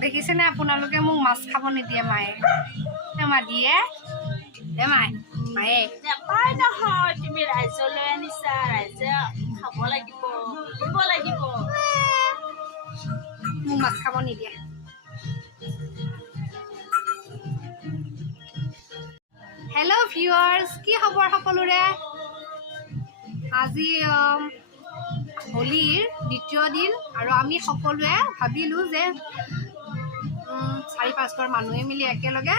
দেখিছেনে আপোনালোকে মোক মাছ খাব নিদিয়ে মায়ে মা দিয়ে মায়ে মায়ে নাপায় নহয় তুমি ৰাইজলৈ আনিছা ৰাইজে খাব লাগিব দিব লাগিব মোক মাছ খাব নিদিয়ে হেল্ল' ভিউৱাৰ্ছ কি খবৰ সকলোৰে আজি হোলীৰ দ্বিতীয় দিন আৰু আমি সকলোৱে ভাবিলোঁ যে 4-5 মানুহে মিলি একেলগে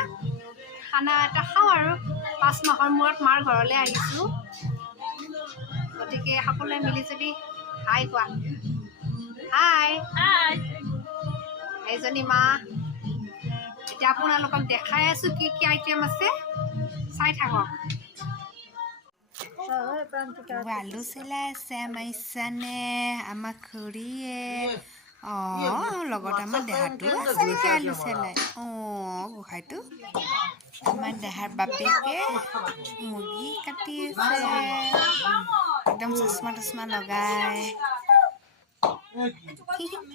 খানা এটা খাওঁ আৰু 5 মাহৰ মূৰত মাৰ ঘৰলৈ আহিছোঁ গতিকে সকলোৱে মিলি যদি হাই কোৱা হাই এইজনী মা এতিয়া আপোনালোকক দেখাই আছোঁ কি কি আইটেম আছে চাই থাকক আলু চিলাই আছে আমাৰ ইচ্ছানে আমাৰ খুৰীয়ে লগত আমাৰ দেহাটো আছে নেকি আলু চেলাই গোসাঁইটো আমাৰ দেহাৰ বাপেকে মুৰ্গী কাটি আছে একদম চশমা টচমা লগাই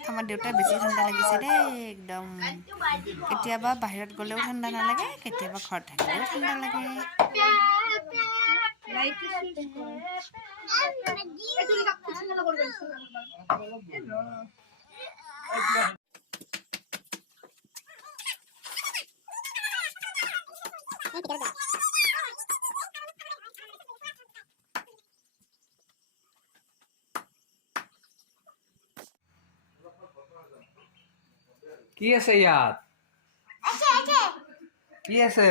আমাৰ দেউতাৰ বেছি ঠাণ্ডা লাগিছে দেই একদম কেতিয়াবা বাহিৰত গ'লেও ঠাণ্ডা নালাগে কেতিয়াবা ঘৰত থাকিলেও ঠাণ্ডা লাগে কি আছে ইয়াত কি আছে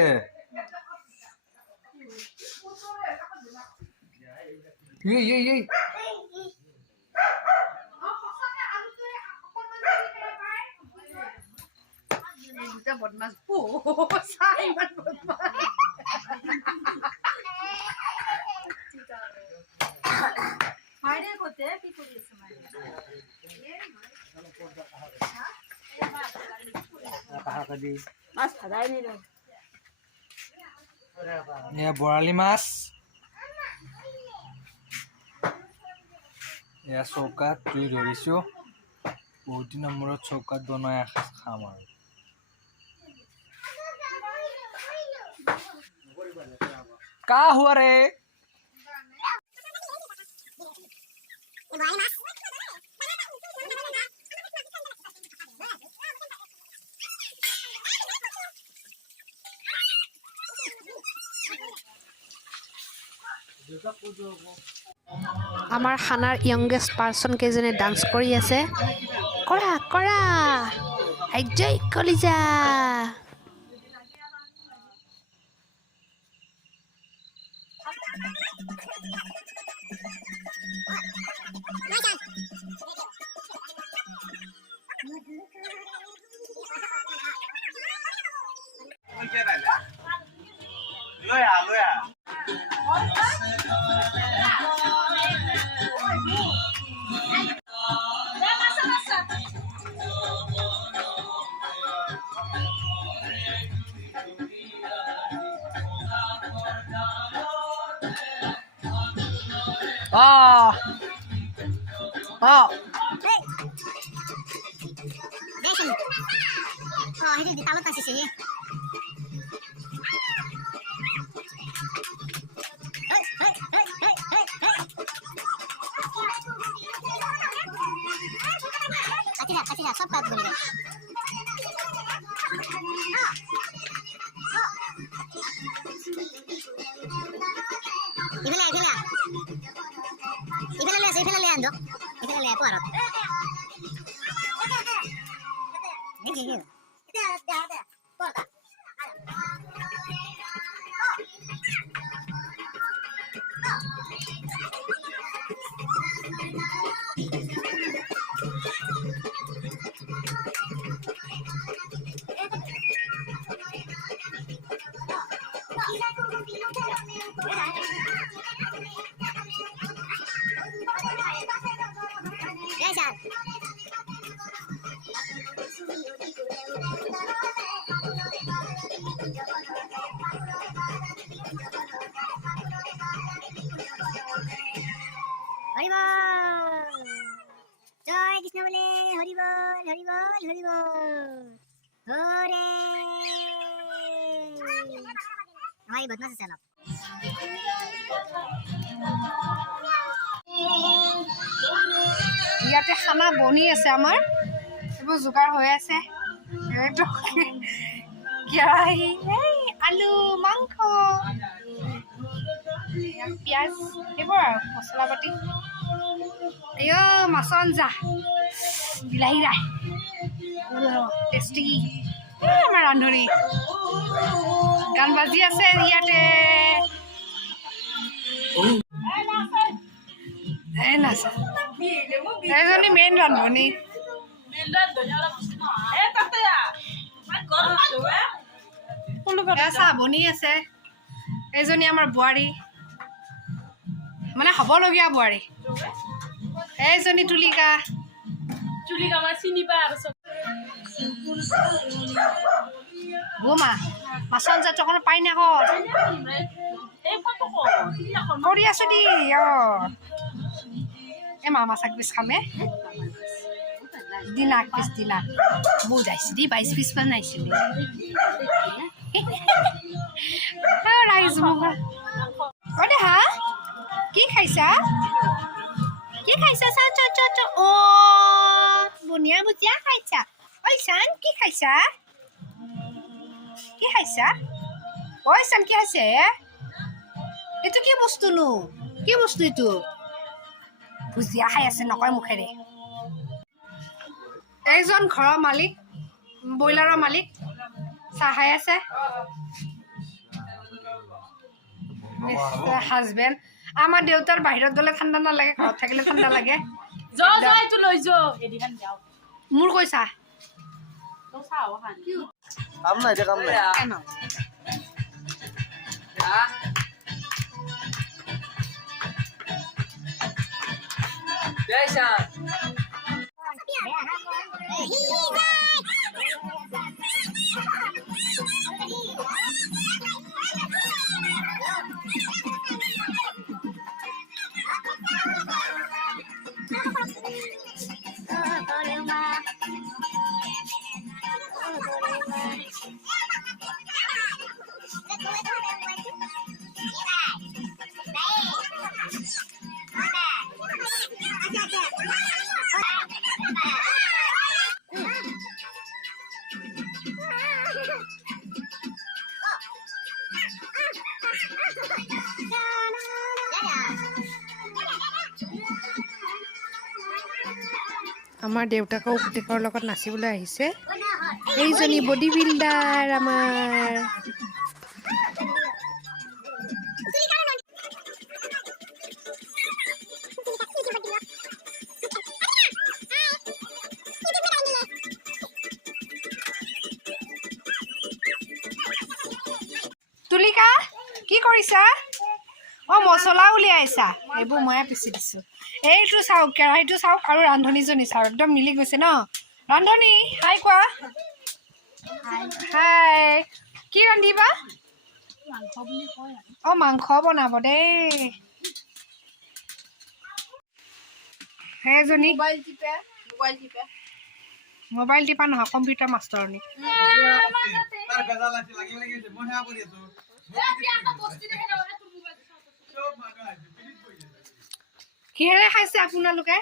দুটা বদমাছ বৰালি মাছ এয়া চৌকাত জুই ধৰিছো বহুত দিনৰ মূৰত চৌকাত বনাই এসাঁজ খাম আৰু কা হুৱা ৰে আমাৰ খানাৰ য়ংগেষ্ট পাৰ্চন কেইজনে ডান্স কৰি আছে কৰা কৰা আইজয় কলিজা ini di talut masih sini. Kasih sob kat boleh. Ibila le ando. Ibila le aku arot. Ini. Ada. Porta. Haribo! Joy Krishna bole, Haribo, Haribo, Haribo. আমাৰ এই বদমাছ আছে অলপ ইয়াতে খানা বনি আছে আমাৰ এইবোৰ যোগাৰ হৈ আছে এইটো কেৰাহী আলু মাংস পিঁয়াজ এইবোৰ আৰু মছলা পাতি মাছৰ আঞ্জা বিলাহী ৰাই টেষ্টি আমাৰ ৰান্ধনী গান বাজি আছে ইয়াতে এজনী মেইন ৰান্ধনী চাহ বনি আছে এইজনী আমাৰ বোৱাৰী মানে হ'বলগীয়া বোৱাৰী এইজনী তুলিকা মা মাছৰ আঞ্জাটো অকণ পাই নাই কৰি আছো দি মাছ এক পিচ খামে দিনা এক পিচ দিনা বহুত আহিছে দি 22 পিচ মান আহিছিল হা কি খাইছা অ বুনিয়া ভুজিয়া খাইছা ঐ চান কি খাইছা ঐ চান কি খাইছে এইটো কি বস্তুনো কি বস্তু এইটো ভুজিয়া খাই আছে নকয় মুখেৰে এইজন ঘৰৰ মালিক ব্ৰইলাৰৰ মালিক চাহ খাই আছে হাজবেণ্ড আমাৰ দেউতাৰ বাহিৰত গ'লে ঠাণ্ডা নালাগে ঘৰত থাকিলে ঠাণ্ডা লাগে মোৰ কৈছা আমাৰ দেউতাকৰ পুতেকৰ লগত নাচিবলৈ আহিছে এইজনী বডি বিল্ডাৰ আমাৰ তুলিকা কি কৰিছা মছলা উলিয়াইছা এইবোৰ ময়ে পিচি দিছো এইটো চাওক কেৰাহীটো চাওক আৰু ৰান্ধনীজনী চাওক একদম মিলি গৈছে ন ৰান্ধনী হাই কোৱা হাই কি ৰান্ধিবা মাংস বনাব দেই সেইজনী মোবাইল টিপা নহয় কম্পিউটাৰ মাষ্টৰণী কিহেৰে খাইছে আপোনালোকে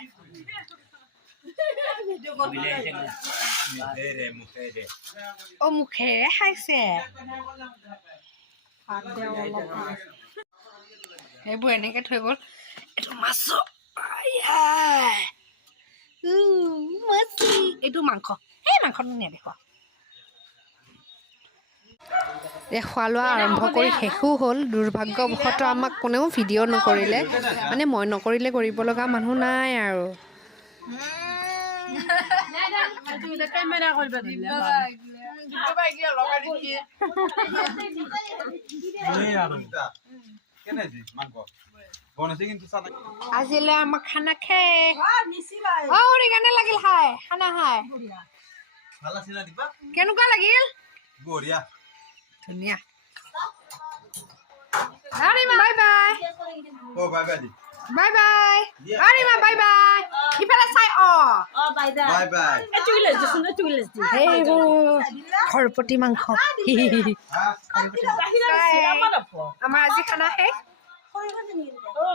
মুখেৰে খাইছে সেইবোৰ এনেকে থৈ গ'ল এইটো মাছ এইটো মাংস এই মাংসটো নিয়া দেখুৱা খোৱা লোৱা আৰম্ভ কৰি শেষো হ'ল দুৰ্ভাগ্যবশতঃ আমাক কোনেও ভিডিঅ' নকৰিলে মানে মই নকৰিলে কৰিব লগা মানুহ নাই আৰু আজিলৈ আমাক খানা শেষ কেনে লাগিল খাই খানা খাই কেনেকুৱা লাগিল ধুনীয়া bye bye bye bye bye bye ইফালে চাই বাইদেউ বাই বাই এইটো গিলাচ দিছোন এইটো গিলাচ দি এইবোৰ ঘৰপতি মাংস বাহিৰত আছে আমাৰ আমাৰ আজি খানা শেষ অ